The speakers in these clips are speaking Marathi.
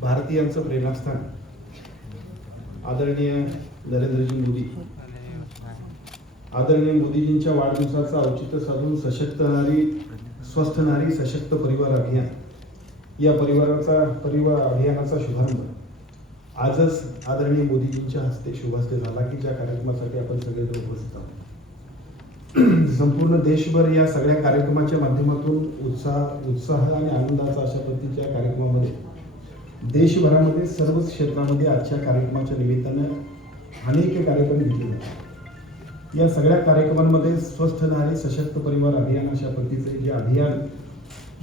भारतीयांचं प्रेरणास्थान. आदरणीय नरेंद्रजी मोदी. आदरणीय मोदीजींच्या वाढदिवसाचं औचित्य साधून सशक्त नारी स्वस्थ नारी सशक्त परिवार अभियान. या परिवाराचा परिवार अभियानाचा शुभारंभ. आजच आदरणीय मोदीजींच्या हस्ते शुभास्ते झाला की ज्या कार्यक्रमासाठी आपण सगळे उपस्थित आहोत. संपूर्ण देशभर या सगळ्या कार्यक्रमाच्या माध्यमातून उत्साह उत्साह आणि आनंदाचा अशा पद्धतीच्या कार्यक्रमामध्ये देशभरामध्ये सर्वच क्षेत्रामध्ये आजच्या कार्यक्रमाच्या निमित्तानं अनेक कार्यक्रम घेतले जातात. या सगळ्या कार्यक्रमांमध्ये स्वस्थ नारे सशक्त परिवार अभियान अशा पद्धतीचे जे अभियान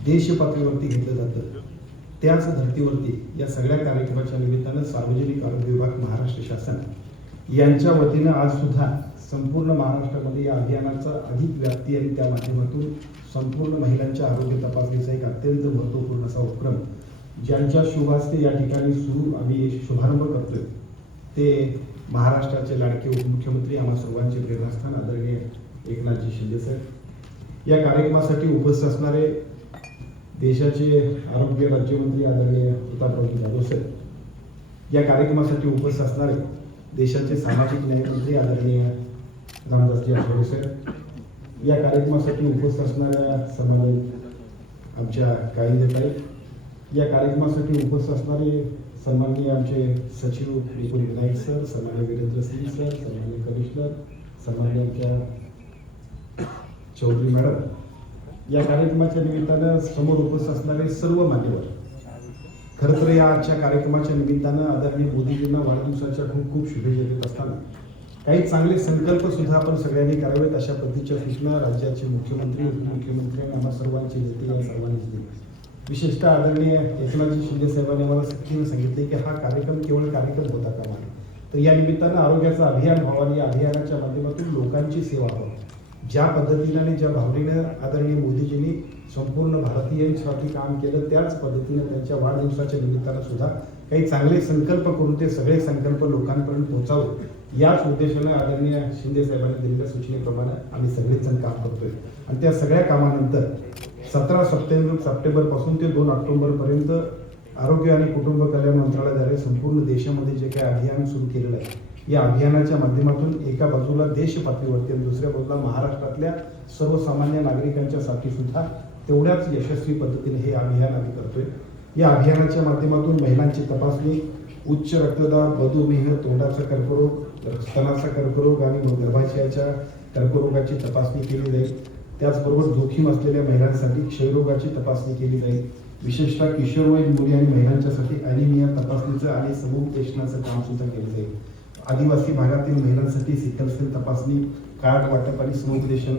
देशपातळीवरती घेतलं जातं त्याच धर्तीवरती या सगळ्या कार्यक्रमाच्या निमित्तानं सार्वजनिक आरोग्य विभाग महाराष्ट्र शासन यांच्या वतीनं आज सुद्धा संपूर्ण महाराष्ट्रामध्ये या अभियानाचा अधिक व्याप्ती आणि त्या माध्यमातून संपूर्ण महिलांच्या आरोग्य तपासणीचा एक अत्यंत महत्त्वपूर्ण असा उपक्रम ज्यांच्या शुभास्ते या ठिकाणी सुरू आम्ही शुभारंभ करतोय. ते महाराष्ट्राचे लाडके उपमुख्यमंत्री आम्हा सर्वांचे प्रेरणास्थान आदरणीय एकनाथजी शिंदे सर या कार्यक्रमासाठी उपस्थित असणारे देशाचे आरोग्य राज्यमंत्री आदरणीय प्रतापराव जाधव साहेब. या कार्यक्रमासाठी उपस्थित असणारे देशाचे सामाजिक न्यायमंत्री आदरणीय रामदासजी आठवले सर. या कार्यक्रमासाठी उपस्थित असणाऱ्या समाजात आमच्या काळीदेताई या कार्यक्रमासाठी उपस्थित असणारे सन्माननीय आमचे सचिव विपुल विनायक सर सन्मान्य वीरेंद्र सिंग सर सन्मान्य कमिशनर सन्मान्य आमच्या चौधरी मॅडम. या कार्यक्रमाच्या निमित्तानं समोर उपस्थित असणारे सर्व मान्यवर खरं तर या आजच्या कार्यक्रमाच्या निमित्तानं आदरणीय मोदीजींना वाढदिवसाच्या खूप खूप शुभेच्छा देत असताना काही चांगले संकल्प सुद्धा आपण सगळ्यांनी करावेत अशा पद्धतीच्या सूचना राज्याचे मुख्यमंत्री उपमुख्यमंत्री आणि आम्हा सर्वांचे नेते या सर्वांनीच दिले विशेषतः आदरणीय एकनाथजी शिंदे साहेबांनी आम्हाला सक्तीने सांगितले की हा कार्यक्रम केवळ कार्यक्रम होता का नाही? तर या निमित्तानं आरोग्याचं अभियान व्हावं आणि या अभियानाच्या माध्यमातून लोकांची सेवा व्हावी. ज्या पद्धतीने आणि ज्या भावनेनं आदरणीय मोदीजींनी संपूर्ण भारतीयांसाठी काम केलं त्याच पद्धतीने त्यांच्या वाढदिवसाच्या निमित्तानं सुद्धा काही चांगले संकल्प करून ते सगळे संकल्प लोकांपर्यंत पोहोचावे याच उद्देशाने आदरणीय शिंदे साहेबांनी दिलेल्या सूचनेप्रमाणे आम्ही सगळेजण काम करतोय. आणि त्या सगळ्या कामानंतर सतरा सप्टेंबर सप्टेंबरपासून ते दोन ऑक्टोबरपर्यंत आरोग्य आणि कुटुंब कल्याण मंत्रालयाद्वारे संपूर्ण देशामध्ये जे काही अभियान सुरू केलेलं आहे या अभियानाच्या माध्यमातून एका बाजूला देश पातळीवरती आणि दुसऱ्या बाजूला महाराष्ट्रातल्या सर्वसामान्य नागरिकांच्या साठी सुद्धा तेवढ्याच यशस्वी पद्धतीने हे अभियान आम्ही करतोय. या अभियानाच्या माध्यमातून महिलांची तपासणी उच्च रक्तदाब मधुमेह तोंडाचा कर्करोग स्तनाचा कर्करोग आणि गर्भाशयाच्या कर्करोगाची तपासणी केली जाईल. त्याचबरोबर जोखीम असलेल्या महिलांसाठी क्षयरोगाची तपासणी केली जाईल. विशेषतः किशोरवयीन मुली आणि महिलांच्यासाठी अॅनिमिया तपासणीचं आणि समुपदेशनाचं काम सुद्धा केलं जाईल. आदिवासी भागातील महिलांसाठी सिकलसेल तपासणी कार्ड वाटप आणि समुपदेशन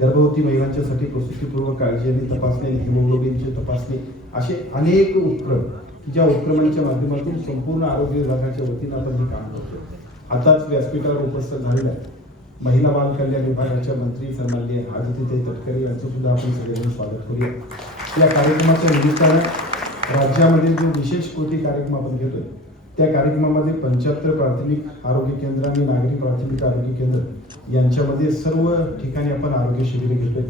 गर्भवती महिलांच्यासाठी प्रसूतीपूर्व काळजी आणि तपासणी आणि हिमोग्लोबिनची तपासणी असे अनेक उपक्रम ज्या उपक्रमांच्या माध्यमातून संपूर्ण आरोग्य विभागाच्या वतीनं आपण हे काम करतो आताच व्यासपीठावर उपस्थित झालेल्या महिला बाल कल्याण विभागाच्या मंत्री सन्माननीय आदित्यताई तटकरे यांचं सुद्धा आपण सगळेजण स्वागत करूया. या कार्यक्रमाच्या निमित्तानं राज्यामध्ये जो विशेष कृती कार्यक्रम आपण घेतोय त्या कार्यक्रमामध्ये पंच्याहत्तर प्राथमिक आरोग्य केंद्र आणि नागरी प्राथमिक आरोग्य केंद्र यांच्यामध्ये सर्व ठिकाणी आपण आरोग्य शिबिरे घेतोय.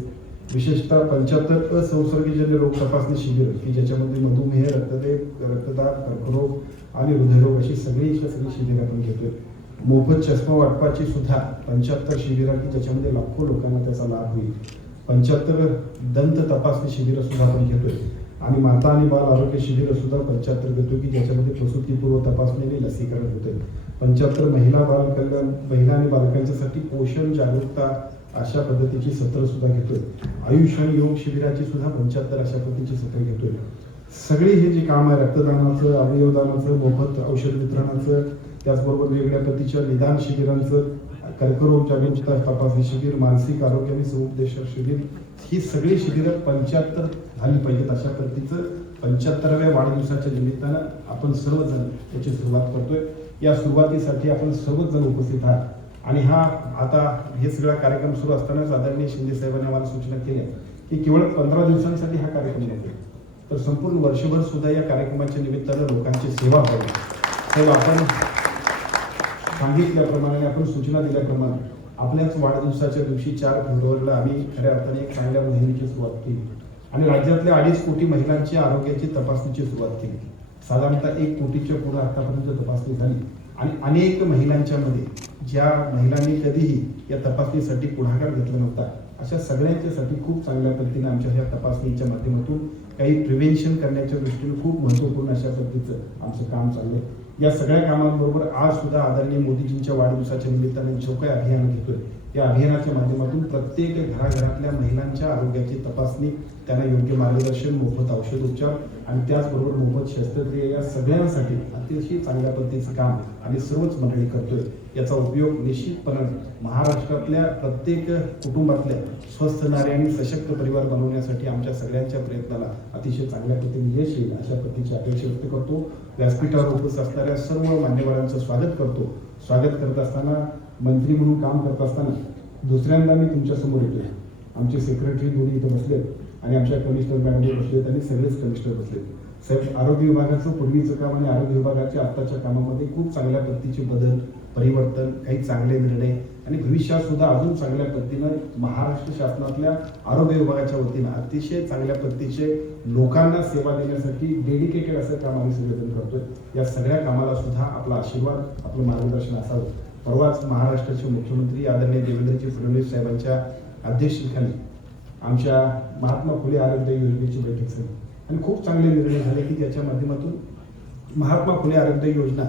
विशेषतः पंच्याहत्तर असंसर्गजन्य रोग तपासणी शिबिर की ज्याच्यामध्ये मधुमेह रक्तदेव रक्तदाब कर्करोग आणि हृदयरोग अशी सगळी सगळी शिबिरे आपण घेतोय. मोफत चष्मा वाटपाची सुद्धा पंच्याहत्तर शिबिरं की ज्याच्यामध्ये लाखो लोकांना त्याचा लाभ होईल. पंच्याहत्तर दंत तपासणी शिबिरं सुद्धा आपण घेतोय. आणि माता आणि बाल आरोग्य शिबिरं सुद्धा पंच्याहत्तर घेतोय की ज्याच्यामध्ये प्रसूतीपूर्व तपासणी आणि लसीकरण होते पंच्याहत्तर महिला बाल कल्याण महिला आणि बालकांच्यासाठी पोषण जागरूकता अशा पद्धतीची सत्र सुद्धा घेतोय. आयुष आणि योग शिबिराची सुद्धा पंच्याहत्तर अशा पद्धतीची सत्र घेतोय. सगळी हे जे काम आहे रक्तदानाचं अवयवदानाचं मोफत औषध वितरणाचं त्याचबरोबर वेगवेगळ्या पद्धतीच्या निदान शिबिरांचं कर्करोग जागरूकता तपासणी शिबिर मानसिक आरोग्य आणि समुपदेशक शिबिर ही सगळी शिबिरं पंच्याहत्तर झाली पाहिजेत. अशा पद्धतीचं पंच्याहत्तराव्या वाढदिवसाच्या निमित्तानं आपण सर्वजण त्याची सुरुवात करतोय. या सुरुवातीसाठी आपण सर्वजण उपस्थित आहात. आणि हा आता हे सगळा कार्यक्रम सुरू असतानाच आदरणीय शिंदे साहेबांनी आम्हाला सूचना केल्या की केवळ पंधरा दिवसांसाठी हा कार्यक्रम नको तर संपूर्ण वर्षभर सुद्धा या कार्यक्रमाच्या निमित्तानं लोकांची सेवा व्हावी. तर आपण सांगितल्याप्रमाणे आपण सूचना दिल्याप्रमाणे आपल्याच वाढदिवसाच्या दिवशी चार फेब्रुवारीला आम्ही खऱ्या अर्थाने एक चांगल्या मोहिमेची सुरुवात केली. आणि राज्यातल्या अडीच कोटी महिलांची आरोग्याची तपासणीची सुरुवात केली. साधारणतः एक कोटीच्या पुढे आतापर्यंत तपासणी झाली. आणि अनेक महिलांच्या मध्ये ज्या महिलांनी कधीही या तपासणीसाठी पुढाकार घेतला नव्हता अशा सगळ्यांच्यासाठी खूप चांगल्या पद्धतीने आमच्या ह्या तपासणीच्या माध्यमातून काही प्रिव्हेन्शन करण्याच्या दृष्टीने खूप महत्त्वपूर्ण अशा पद्धतीचं आमचं काम चाललंय. या सगळ्या कामांबरोबर आज सुद्धा आदरणीय मोदीजींच्या वाढदिवसाच्या निमित्ताने जो काही अभियान घेतोय. या अभियानाच्या माध्यमातून प्रत्येक घराघरातल्या महिलांच्या आरोग्याची तपासणी त्यांना योग्य मार्गदर्शन मोफत औषधोपचार आणि त्याचबरोबर मोफत शस्त्रक्रिया या सगळ्यांसाठी अतिशय चांगल्या पद्धतीचं काम आणि सर्वच मंडळी करतोय. याचा उपयोग निश्चितपणे महाराष्ट्रातल्या प्रत्येक कुटुंबातल्या स्वस्थ नारी आणि सशक्त परिवार बनवण्यासाठी आमच्या सगळ्यांच्या प्रयत्नाला अतिशय चांगल्या पद्धतीने यश येईल अशा पद्धतीची अपेक्षा व्यक्त करतो. व्यासपीठावर उपस्थित असणाऱ्या सर्व मान्यवरांचं स्वागत करतो. स्वागत करत असताना मंत्री म्हणून काम करत असताना दुसऱ्यांदा मी तुमच्यासमोर येतोय. आमचे सेक्रेटरी दोन्ही इथं बसलेत. आणि आमच्या कमिशनर मॅडम बसलेत आणि सगळेच कमिशनर बसले. साहेब आरोग्य विभागाचं पूर्वीचं काम आणि आरोग्य विभागाच्या आत्ताच्या कामामध्ये खूप चांगल्या पद्धतीचे बदल परिवर्तन काही चांगले निर्णय आणि भविष्यात सुद्धा अजून चांगल्या पद्धतीनं महाराष्ट्र शासनातल्या आरोग्य विभागाच्या वतीनं अतिशय चांगल्या पद्धतीचे लोकांना सेवा देण्यासाठी डेडिकेटेड असं काम आम्ही सगळेजण करतोय. या सगळ्या कामाला सुद्धा आपला आशीर्वाद आपलं मार्गदर्शन असावं. परवाच महाराष्ट्राचे मुख्यमंत्री आदरणीय देवेंद्रजी फडणवीस साहेबांच्या अध्यक्षतेखाली आमच्या महात्मा फुले आरोग्य योजनेची बैठक झाली. आणि खूप चांगले निर्णय झाले की ज्याच्या माध्यमातून महात्मा फुले आरोग्य योजना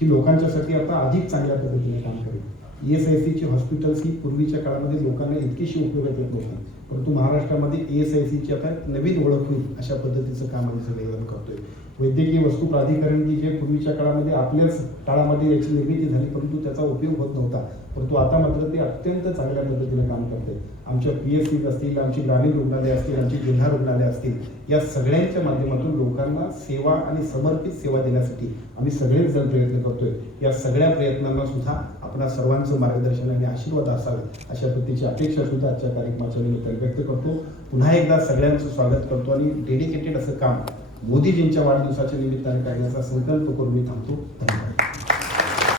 ही लोकांच्यासाठी आता अधिक चांगल्या पद्धतीने काम करेल. ई एस आय सीची हॉस्पिटल्स ही पूर्वीच्या काळामध्ये लोकांना इतकीशी उपयोगात येत नव्हती परंतु महाराष्ट्रामध्ये ई एस आय सीची आता नवीन ओळख होईल अशा पद्धतीचं काम आम्ही सगळेजण करतोय. वैद्यकीय वस्तू प्राधिकरण की जे पूर्वीच्या काळामध्ये आपल्याच काळामध्ये याची निर्मिती झाली परंतु त्याचा उपयोग होत नव्हता. परंतु आता मात्र ते अत्यंत चांगल्या पद्धतीने काम करते आमच्या पी एस सीज असतील आमची ग्रामीण रुग्णालय असतील आमची जिल्हा रुग्णालय असतील या सगळ्यांच्या माध्यमातून लोकांना सेवा आणि समर्पित सेवा देण्यासाठी आम्ही सगळेच जण प्रयत्न करतोय. या सगळ्या प्रयत्नांना सुद्धा आपणा सर्वांचं मार्गदर्शन आणि आशीर्वाद असावे अशा पद्धतीची अपेक्षा सुद्धा आजच्या कार्यक्रमाच्या निमित्ताने व्यक्त करतो. पुन्हा एकदा सगळ्यांचं स्वागत करतो आणि डेडिकेटेड असं काम मोदीजींच्या वाढदिवसाच्या निमित्ताने करण्याचा संकल्प करून मी थांबतो. धन्यवाद.